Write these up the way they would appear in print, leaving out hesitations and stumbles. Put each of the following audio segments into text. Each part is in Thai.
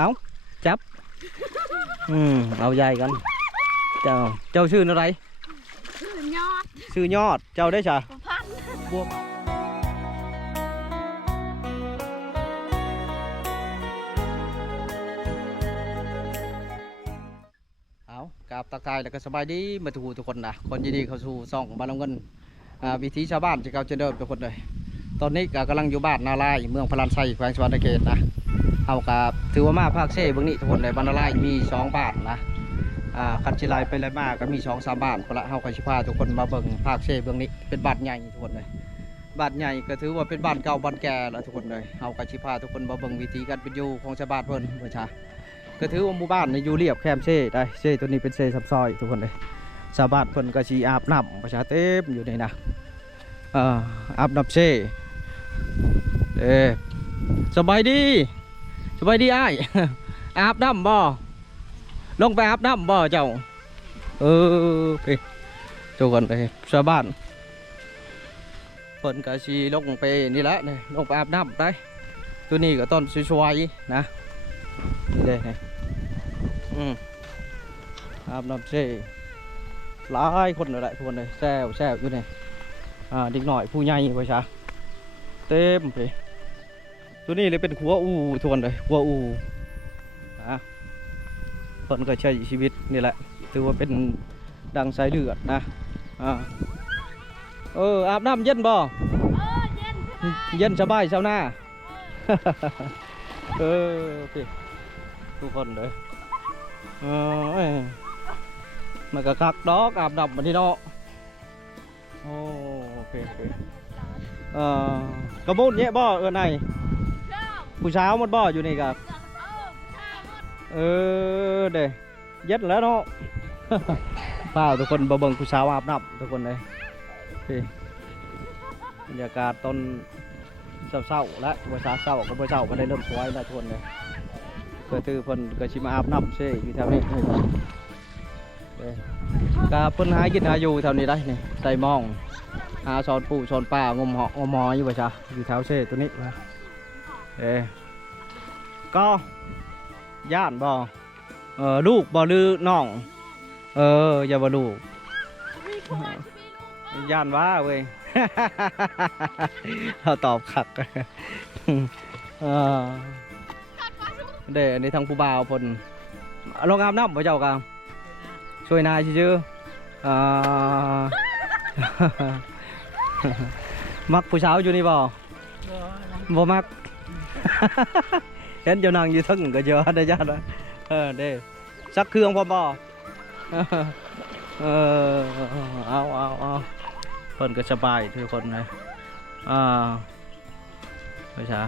เอาจับเอาใหญ่กันเจ้าชื่ออะไรชื่อยอดเจ้าได้จ้ะบวมเอากราบตักทายแล้วก็สบายดีมาทุกคนนะคนยินดีเข้าสู่ซ่องบ้านน้ำเงินวิถีชาวบ้านจะเก่าจะเดิมทุกคนเลยตอนนี้กำลังอยู่บ้านนาลายเมืองพลันไซแขวงสวรรณเขตนะเอากับถือว่ามาภาคเซ่เบื้องนี้ทุกคนเลยบ้านนาลายมี2บ้านนะคันชิลายไปแล้วมาก็มี2-3บ้านคนละเฮาคันชิพาทุกคนมาเบิ่งภาคเซ่เบื้องนี้เป็นบ้านใหญ่ทุกคนเลยบ้านใหญ่ก็ถือว่าเป็นบ้านเก่าบ้านแก่แล้วทุกคนเลยเฮาคันชิพาทุกคนมาเบิ่งวิถีการเป็นอยู่ของชาวบ้านเพิ่นเมื่อช้าก็ถือว่าหมู่บ้านในอยู่เรียบแคมเซ่ได้เซ่ตัวนี้เป็นเซ่ซับซอยทุกคนเลยชาวบ้านเพิ่นก็ชีอาบน้ำประชาเต็มอยู่ในนะอาบน้ำเซ่สบายดีอ้ายอาบน้ำบ่ลงไปอาบน้ำบ่เจ้าพี่ทุกคนเลยชาวบ้านเพิ่นก็ชีลงไปนี่แหละนี่ลงไปอาบน้ำได้ตัวนี้ก็ต้นสวยๆนะนี่เลยอาบน้ำเซ่หลายคนเลยทุกคนเลยแซวอยู่นี่เด็กหน่อยผู้ใหญ่ประชาเต็มไปตัวนี้เลยเป็นขัวอูทุกคนเลยขัวอูคนก็ใช้ชีวิตนี่แหละถือว่าเป็นดังสายเลือดนะอาบน้ำเย็นบ่เย็นสบายเช้าหน้าพี่ทุกคนเลยมันก็คักดอกอาบน้ำมันที่นอกโอเคกระมุนเนี่ยบ่ไหนผู้เช้ามันบ่อยู่นี่ครับเด้เย็ดแล้วเนาะเปล่าทุกคนบ่เบิ่งผู้เช้าอาบน้ำทุกคนเลยบรรยากาศต้นเศร้าและภาษาเศร้ากับภาษามันได้เริ่มสวยแล้วทุกคนเลยก็คือเพิ่นก็ชิมาอาบน้ำเช่อยู่แถวนี้ก็เพิ่นหากินหาอยู่แถวนี้ได้นี่ใส่มองหาซอนปูซอนปลางมหออยู่ภาษาอยู่แถวเช่ตัวนี้ก็ย่านบ่ลูกบ่หรือน้องอย่าบ่ลูกย่านว่าเว้ยเราตอบขักเดี๋ยวอันนี้ทางผู้บ่าวพลลงอาบน้ำพระเจ้ากันช่วยนายชื่อมักผู้สาวอยู่นี่บ่มักเห็นเจ้านางอยู่ทั้งก็เยอะได้ยากนะเด้ซักเครื่องพอบ่เอาเพิ่นก็สบายทุกคนเลยประชา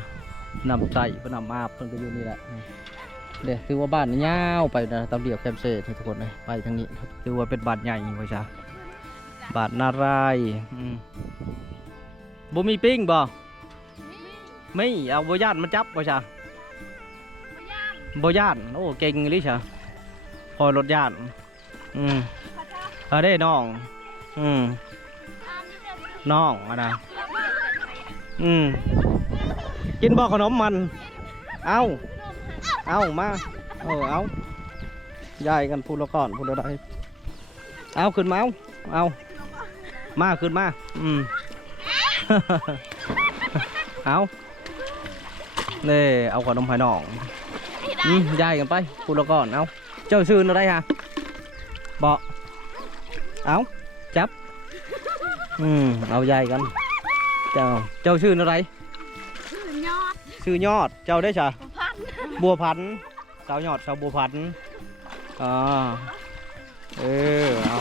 นำใจเพิ่นนำอาบเพิ่นก็อยู่นี่แหละเดี๋ยวถือว่าบ้านยาวไปนะตามเรียบแคมเซ่ทุกคนเลยไปทางนี้ถือว่าเป็นบ้านใหญ่ประชาบ้านนารายบ่มีปิ้งบ่ไม่เอาบ่ย่านมันจับประชาบ่ย่านโอ้เก่งลิชาพอรถย่านได้น้องน้องนะกินบ่ขนมมันเอามาเอายายกันพูดละก่อนพูดละได้เอาขึ้นมาเอามาขึ้นมาเอาเนี่ยเอาขนมให้น้องยายกันไปพูดละก่อนเอาเจ้าชื่ออะไรฮะบอกเอาจับเอายายกันเจ้าชื่ออะไรชื่อยอดเจ้าได้จ้ะบัวพันสาวยอดสาวบัวพันเอา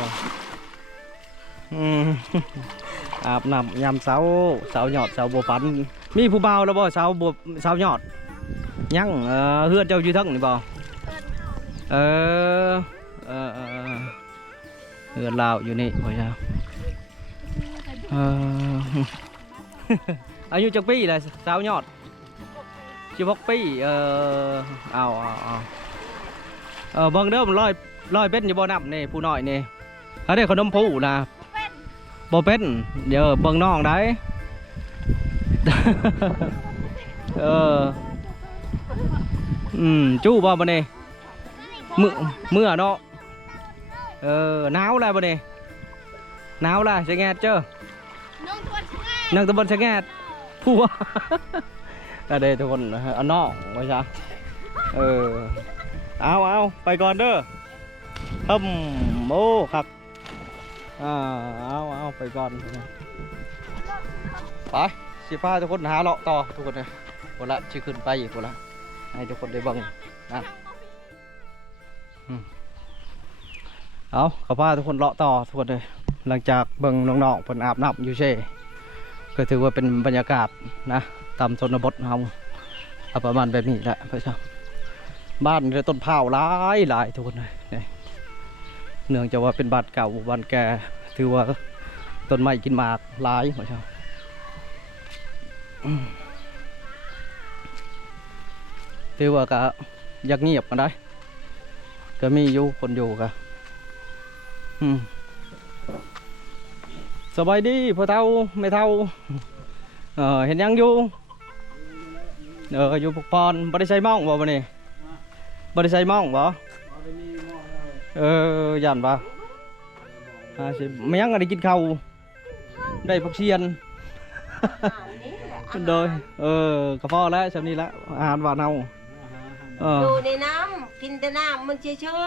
อาบน้ำยำสาวหยอดสาวบัวพันมีผู้เบาแล้วบ่สาวหยอดยังเฮือนเจ้าอยู่ทั้งนี่บ่เฮือนลาวอยู่นี่บ่จ้าอายุจักปีเลยสาวหยอด16 ปีเอาเบิ่งเด้อมันลอยเป็นอยู่บ่น้ำนี่ผู้น้อยนี่เขาได้ขนมผู้นะบ่เป็นเดี๋ยวเบิ่งน้องได้ จู้บ่บ่นี่เมื่อเนาะหนาวแล้วบ่นี่หนาวแล้วสิแงดเจ้อนั่งตะบนสิแงดผัวอะเด้ทุกคนเอาน้องว่าซะเอาไปก่อนเด้อโอ้ครับเอาไปก่อนไปสิพาทุกคนหาเลาะต่อทุกคนเลยคนละชื่อขึ้นไปอีกคนละให้ทุกคนได้เบิ่งนะเอาเขาพาทุกคนเลาะต่อทุกคนเลยหลังจากเบิ่งน้องๆเพิ่นอาบน้ำอยู่เช่ก็ถือว่าเป็นบรรยากาศนะตามชนบทเราประมาณแบบนี้แหละเพื่อนบ้านต้นเผาหลายทุกคนเลยเนื่องจากว่าเป็นบ้านเก่าบ้านแก่ถือว่าต้นไม้กินหมากหลายเพื่อนถือว่าก็อยากเงียบกันได้ก็มีอยู่คนอยู่กันสบายดีพ่อเท่าไม่เท่าเห็นยังอยู่อยู่พกพรบริษัทม่องบ่นี่บริษัทม่องบ่ยันบ่สิไม่ยังอะไรกินข้าวได้ผักเชียนโดยกระเพาะแล้วชำนี้แล้วอาหารหวานเอาอยู่ในน้ำกินแต่น้ำมันเชื่อ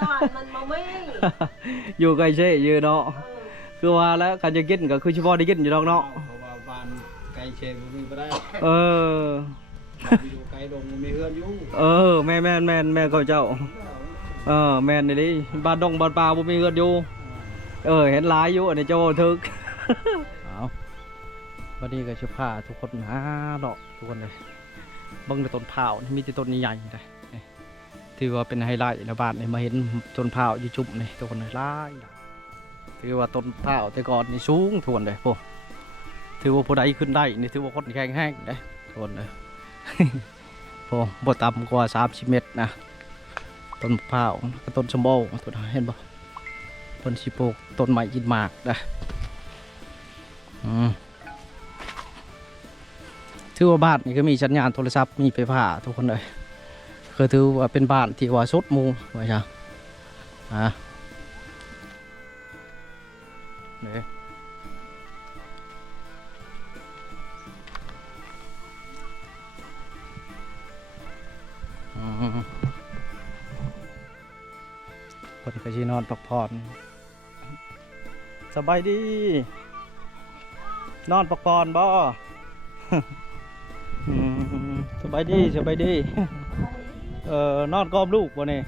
ตอนมันมาไม่อยู่ไกลเช่ยืนเนาะคือว่าแล้วใครจะกินก็คือเฉพาะได้กินอยู่ดอกเนาะเพราะว่าบ้านไก่เชนมันก็ได้อยู่ไก่ดงมีเฮือนอยู่แม่เขาเจ้าแม่นี่ดิบ้านดงบ้านป่าบ่มีเฮือนอยู่เห็นหลายอยู่อันนี้เจ้าทึกเอาวันนี้ก็ชิพาทุกคนหาดอกทุกคนเลยบังในต้นเผามีแต่ต้นใหญ่ๆเลยถือว่าเป็นไฮไลท์ในบ้านนี่มาเห็นต้นเผาอยู่จุ่มนี่ทุกคนเลยหลายถือว่าต้นเผาแต่ก่อนนี่สูงทุกคนเลยพวกถือว่าผู้ใดขึ้นได้นี่ถือว่าคนแข็งแรงเลยทุกคนเลยพวกบ่ต่ำกว่า30 เมตรนะต้นเผากับต้นชมโบต้นเห็นบ่ต้นชิโปกต้นไม้กินหมากนะถือว่าบ้านนี่ก็มีสัญญาณโทรศัพท์มีไฟฟ้าทุกคนเลยคือถือว่าเป็นบ้านที่ว่าสุดมูว่าใช่เนี่ยคนก็ชีนอนพักผ่อนสบายดีนอนพักผ่อนบ่สบายดีนอนกอมลูกบ่เนี่ย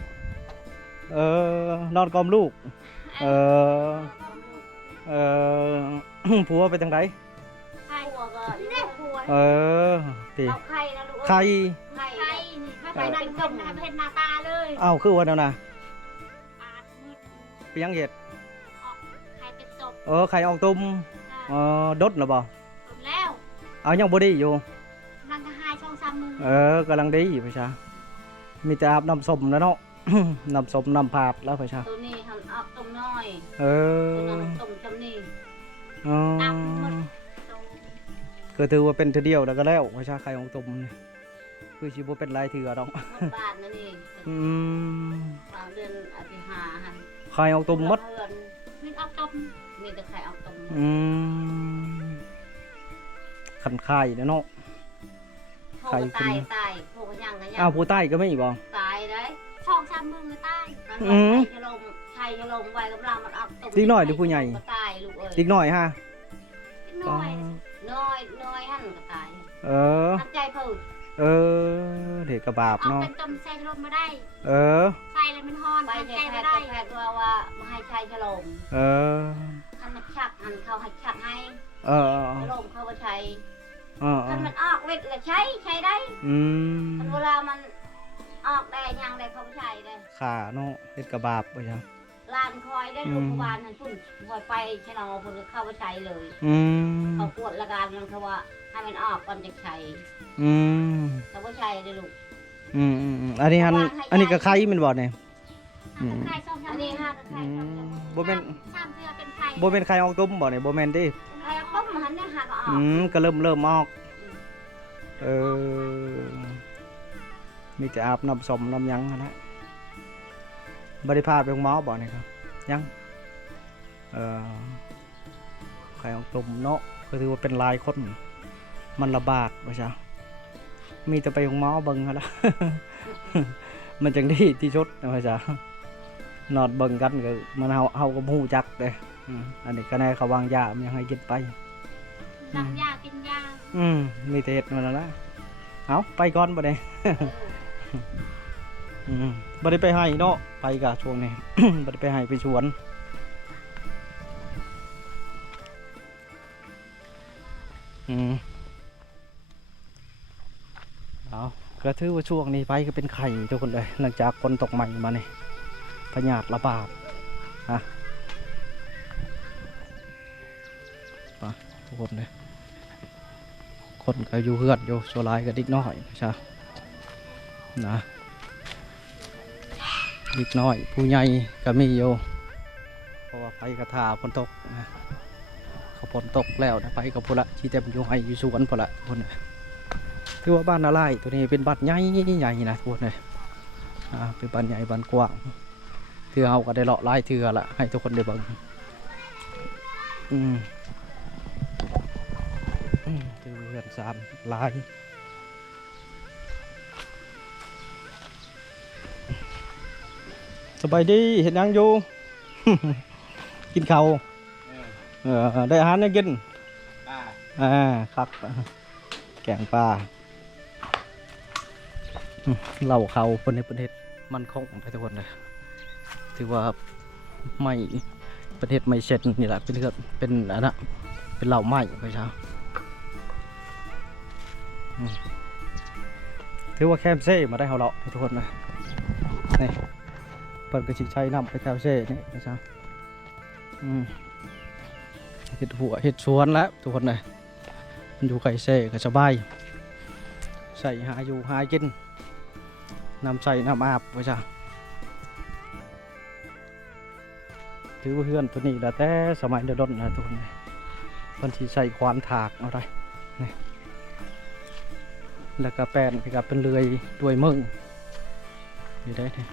นอนกอมลูกผัวไปทางไหนตีไข่นะลูกไข่ไข่เป็นต้มเห็นหน้าตาเลยคือวันนั้นนะเปียงเห็ดไข่เป็นต้มไข่ออกตุ่มดดหรือเปล่าแล้วยังบ่ดีอยู่นั่งก็หาย2-3 มื้อกำลังดีอยู่พี่ชามีแต่อาบน้ำส้มแล้วเนาะ น้ำส้มน้ำผาดแล้วพี่ชาตัวนี้ทำอาบต้มน้อยต้มจำนี่คือถือว่าเป็นเธอเดียวแล้วก็แล้วพี่ชาไข่ของตุ่มคือชีบ่เป็นลายเถื่อดอกบ้านนั่นเองเดือนอภิหาไข่ของตุ่มมัดมีออกต้มมีแต่ไข่ออกต้มขันไข่เนาะไข่ตายโผล่ยังกันยังผู้ใต้ก็ไม่อีกบ่ตายได้2-3 มื้อตายไข่จะลงไว้กำลังมันอับตกติ๊กน้อยหรือผู้ใหญ่ตายลูกเอ้ยติ๊กน้อยฮะน้อยหั่นก็ตายทำใจเพิ่นเด็กกระบาบเนาะเป็นต้มใส่ลมมาได้ใส่แล้วมันฮ้อนไปใจไม่ได้แพทย์ว่ามาให้ชายฉลมท่านมาชักหันเขาให้ชักให้ฉลมเขาก็ใช้ท่านมันออกเวทเลยใช้ได้ท่านเวลามันออกได้ยังได้เขาใช้ได้ขาเนาะเด็กกระบาบไปยังลานคอยได้ลูกบาลท่านพุ่นคอยไปใช้นอพุ่นเข้าไปใช้เลยเขาปวดละกันมันเขาว่าให้มันออกก่อนจะใช้เขาก็ใช้ได้ลูกอันนี้ก็ไข่มันบ่เนี่ยไข่2 อันนี้5ก็ไข่บ่เป็น3 เทื่อเป็นไข่บ่เป็นไข่ออกตุ้มบ่เนี่ยบ่แม่นดิไข่ออกตุ้มหันเนี่ยหาก็ออกก็เริ่มออก มีแต่อาบน้ำสมน้ำยังนะบริพาไปหงหมอบอกนี่ครับยังไข่ของกลุ่มเนาะก็ถือว่าเป็นลายคนมันระบาดไปจ้ะมีแต่ไปหงหมอเบิ่งเขาละ มันจังดีที่ชุดนะไปจ้ะนอดเบิ่งกันก็มันเฮาก็หูจักเลยอันนี้ก็แน่เขาวางยามันยังให้กินไปสั่งยากินยามีแต่เห็ดมันละเอาไปก่อนบ่ได้ บ่ได้ไปให้เนาะไปกะช่วงนี้ บ่ได้ไปให้ไปชวนเอาก็ถือว่าช่วงนี้ไปก็เป็นไข่ทุกคนเลยหลังจากคนตกใหม่มานี่พยาธิระบาดทุกคนเลยคนก็อยู่เฮือดอยู่โซลายก็ดิกน้อยใช่นะดิกน้อยผู้ใหญ่ก็มีอยู่เพราะว่าไปกระถาฝนตกนะเขาฝนตกแล้วนะไปกับพละที่เต็มอยู่ให้อยู่สวนพละคนเลยถือว่าบ้านอะไรตัวนี้เป็นบ้านใหญ่ใหญ่นะทุกคนเลยเป็นบ้านใหญ่บ้านกว้างเถื่อเอาก็ได้เลาะไล่เถื่อละให้ทุกคนได้เบิ่งถือเรือนสามลายสบายดีเห็นยังอยู่ กินข้าวได้อาหารได้กินครับแกงปลาเหล่าเขาคนในประเทศมันคงไปทุกคนเลยถือว่าไม่ประเทศไม่เช็ดนี่แหละเป็นอันนั้นเป็นเหล่าไม้ไปเช้าถือว่าแคมเซ่มาได้เขาเลาะให้ทุกคนนะนี่เปิดกระชิชัยนำไปแคมเซ่นี่ไปเช้าเห็ดหัวเห็ดสวนแล้วทุกคนเลยมันอยู่ไก่เซ่ก็สบายใส่หาอยู่หากินน้ำใส่น้ำอาบไปเช้าถือว่าเพื่อนตัวนี้แล้วแต่สมัยเดินนะทุกคนมันที่ใส่ควานถากเอาได้นี่แล้วก็แป้นไปกับเป็นเลื่อยด้วยมึงอยู่ได้นี่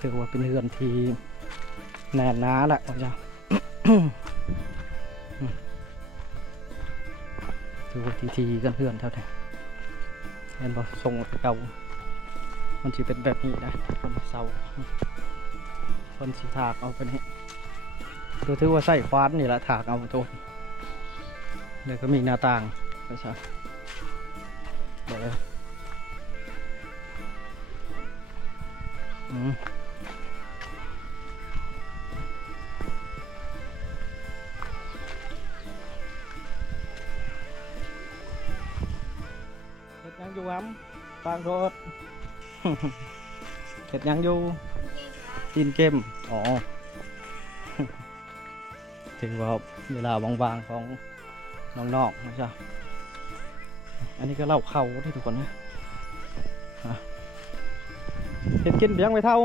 ถือว่าเป็นเพื่อนที่แน่นหนาแหละเอาจ้ะ ถือว่าทีกันเพื่อนเท่าไหร่เห็นบอกทรงเก่ามันจะเป็นแบบนี้นะคนเศร้าคนสีถากเอาไปนี่ถือว่าใส่ควานนี่แหละถากเอาตัวแล้วก็มีหน้าต่างไปใช่เดี๋ยวเห็ดยังอยู่อ้ำต่างรถ เห็ดยังอยู่กินเกมอ๋อ ถือว่าเวลาบางๆของน้องๆนะจ๊ะอันนี้ก็เล่าเข้าที่ทุกคนนะเห็ดกินเบี้ยงไปเท่า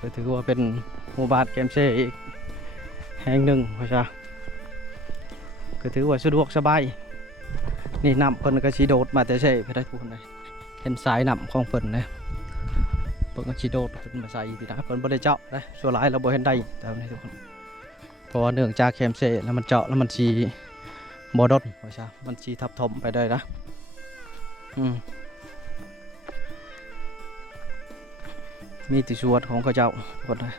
ก็ถือว่าเป็นหมู่บ้านแคมเซ่อีกแห่งหนึ่งนะจ๊ะก็ถือว่าสะดวกสบายนี่นำเพิ่นก็ชีโดดมาแต่ใช่ไปได้ทุกคนเลยเห็นสายนำของเพิ่นนะเพิ่นก็ชีโดดเพิ่นมาใส่ดีนะเพิ่นบ่ได้เจาะนะส่วนหลายเราบ่เห็นได้แต่นี่ทุกคนเพราะว่าเนื่องจากแคมเซ่แล้วมันเจาะแล้วมันชีบ่ดดว่าซะมันชีทับถมไปได้นะมีแต่สวนของเขาเจ้าทุกคนนะ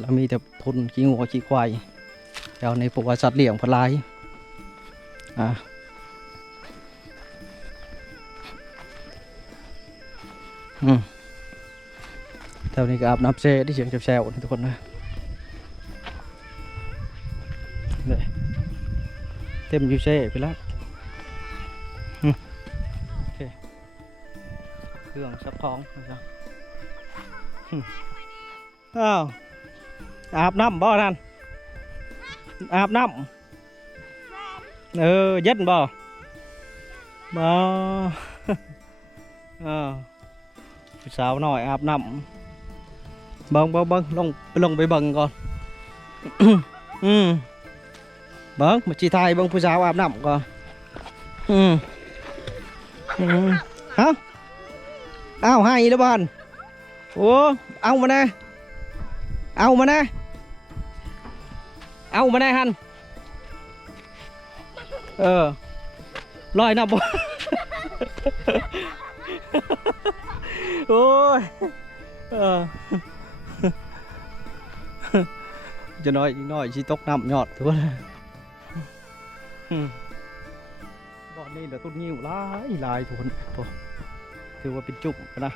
แล้วมีแต่พุ่นขี้งัวขี้ควายเจ้าในพวกสัตว์เลี้ยงพลายแถวนี้ก็อาบน้ำเซ่ที่เชียงแซวๆทุกคนนะเนี่ยเต็มยูเซ่ไปแล้วโอเคเครื่องซับท้องนะครับอ้าวอาบน้ำบ่นั่นอาบน้ำเย็นบ่ผู้สาวหน่อยอาบน้ เบิ่งลงไปเบิ่งก่อน เบิ่งมาจีไทยเบิ่งผู้สาวอาบน้ำก่อนฮะเอาให้แล้วบ้านโอ้เอามาแน่ฮันลอยน้ำบ่ โอ้ยจะน้อยอีกน้อยชีตกน้ำยอดทุกคนบ่อนนี้เดี๋ยวต้นงิ้วลายทุกคนถือว่าเป็นจุกนะ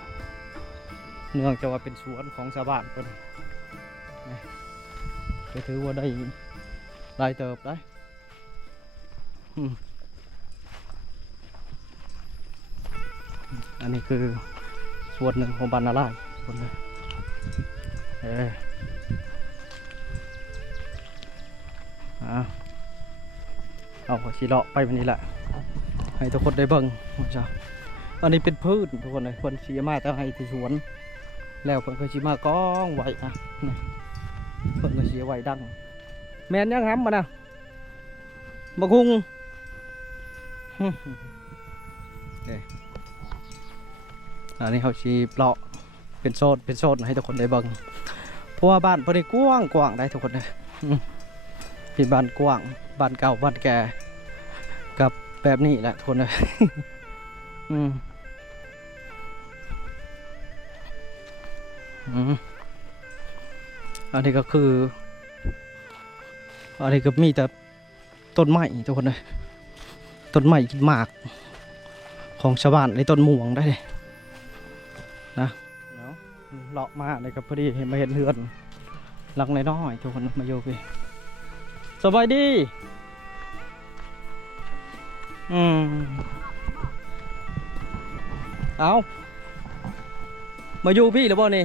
เนื่องจากว่าเป็นสวนของชาวบ้านคนก็ถือว่าได้ลายเติบได้อันนี้คือส่วนหนึ่งของบ้านนาลายคนเลยเอาชีเลาะไปวันนี้แหละให้ทุกคนได้เบิ่งจ้าอันนี้เป็นพืชทุกคนเลยคนชีมาแต่ให้ที่สวนแล้วคนก็ชีมากองไว้นะคนก็ชีไว้ดังแมนยังห้ำมานะมะกุ้งอันนี้เขาชีเลาะเป็นโซนให้ทุกคนได้เบิ่งเพราะว่าบ้านพอดีกว้างได้ทุกคนเลยเป็นบ้านกว้างบ้านเก่าบ้านแก่กับแบบนี้แหละทุกคนเลยอันนี้ก็คืออันนี้ก็มีแต่ต้นไม้ทุกคนเลยต้นไม้กินหมากของชาวบ้านในต้นม่วงได้เลยนะเลาะมาเลยครับพอดีมาเห็นเฮือนหลังน้อยทุกคนมาโยกไปสบายดีเอามาอยู่พี่หรือเปล่านี่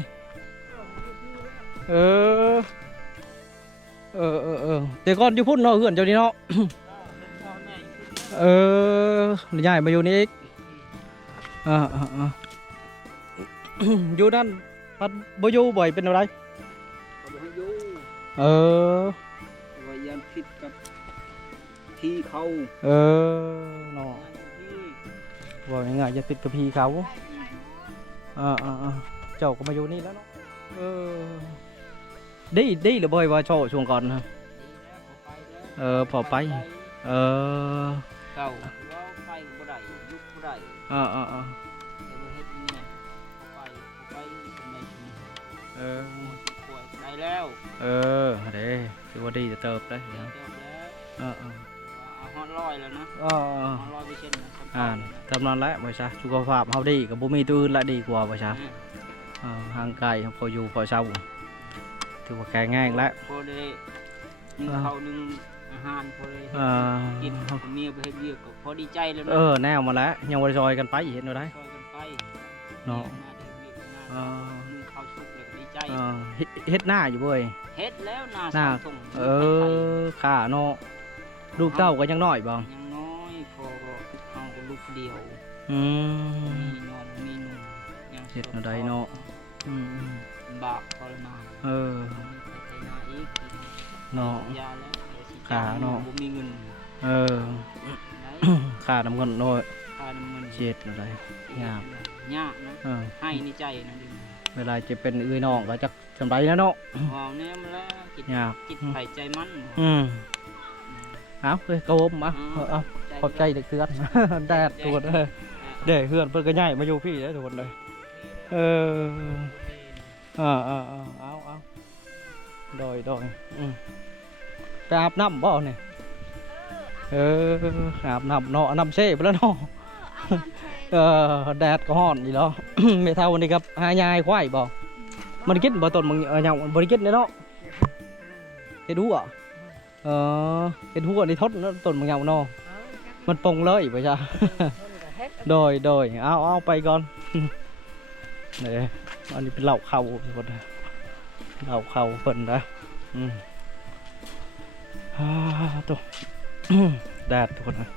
เดี๋ยวก่อนอยู่พุ่นเนาะเฮือนเจ้านี่เนาะใหญ่มาอยู่นี่อีกอยู่นั่นพัดบ่อยู่บ่อยเป็นอะไรว่ายันผิดกับที่เขาเนาะว่าง่ายๆจะผิดกับพี่เขาเจ้าก็มาอยู่นี่แล้วเนาะดีหรือบ่อยว่าโชว์ช่วงก่อนนะพอไปเก่าเราไปบ่ได้ยุบบ่ได้ได้แล้วเด้ถือว่าดีจะเติบได้ฮอดร้อยแล้วนะ100%นะจำนวนแล้วบ่ซะสุขภาพเฮาดีกับบ่มีตัวอื่นละดีกว่าบ่ซะห่างไกลพออยู่พอเช้าถือว่าแก่ง่ายแล้วพอได้นึ่งข้าวนึ่งอาหารพอได้กินกับเมียไปเฮ็ดเวียกก็พอดีใจแล้วนะแนวมาแล้วยังบ่ได้ซอยกันไปเห็นบ่ได้ซอยกันไปเนาะนึ่งข้าวสุกแล้วก็ดีใจเฮ็ดหน้าอยู่เว้ยเฮ็ดแล้วหน้าส่งข้าเนาะลูกเต้าก็ยังน้อยบ่ยังน้อยพอเอาลูกเดียวมีนอนมีนุ่มยังเฮ็ดอะไรเนาะบากทรมานเนาะขาเนาะบ่มีเงินขาน้ำเงินน้อยขาน้ำเงินเจ็ดอะไรยากนะให้ในใจนะเวลาจะเป็นอื้อน้องก็จะจำไรนะเนาะเนี่ยมันแล้วจิตไผ่ใจมันเอาเลยกระวมมาขอบใจเด็กเตือนแดดทุกคนเลยเด็กเพื่อนเพื่อนก็ใหญ่มาอยู่พี่เลยทุกคนเลยเอาโดยไปอาบน้ำบ่เนี่ยอาบน้ำเนาะน้ำเซ่ไปแล้วเนาะแดดก็ฮ้อนอยู่แล้วไม่เท่าวันนี้ครับหายายควายบ่มันกินบ่ต้นมึงยังบริกินเลยเนาะเห็ดหัวเห็ดหัวในทดต้นมึงยังเนาะมันปงเลยไปจ้ะโดยเอาไปก่อนเนี่ยอันนี้เป็นเหล่าเข่าทุกคนเหล่าเข่าเปิ่นนะตัวแดดทุกคนนะ